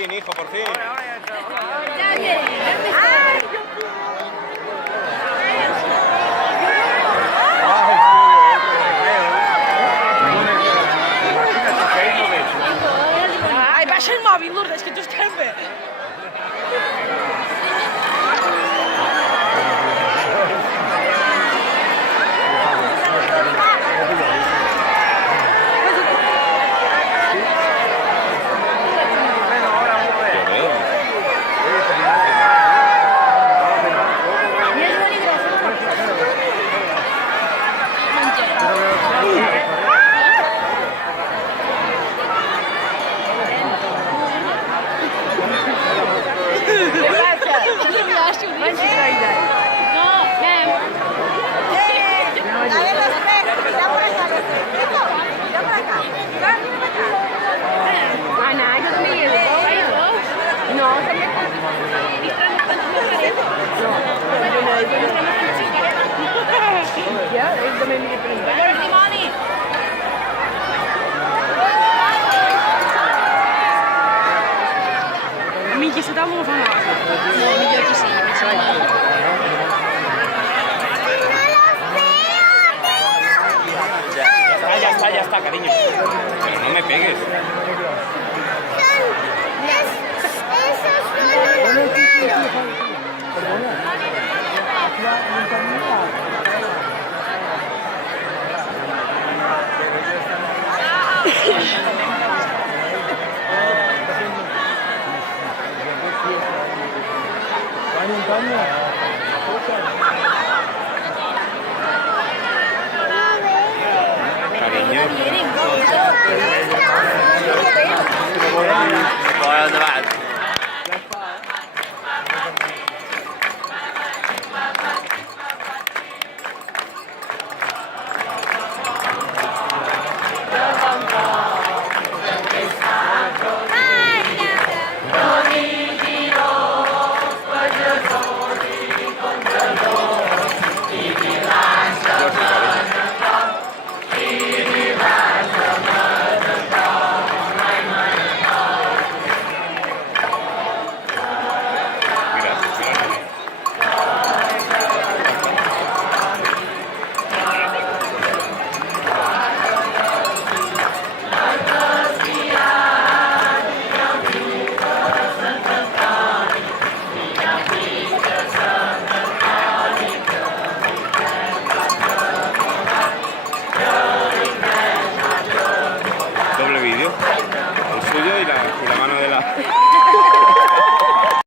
fin, hijo, por fin. Ai, baixa el mòbil, Lourdes, que tu estàs bé. Minchia, se stavamo famosi. No, migliore che sì, Ya está, cariño. Pero no me pegues. Cariño. Poi dove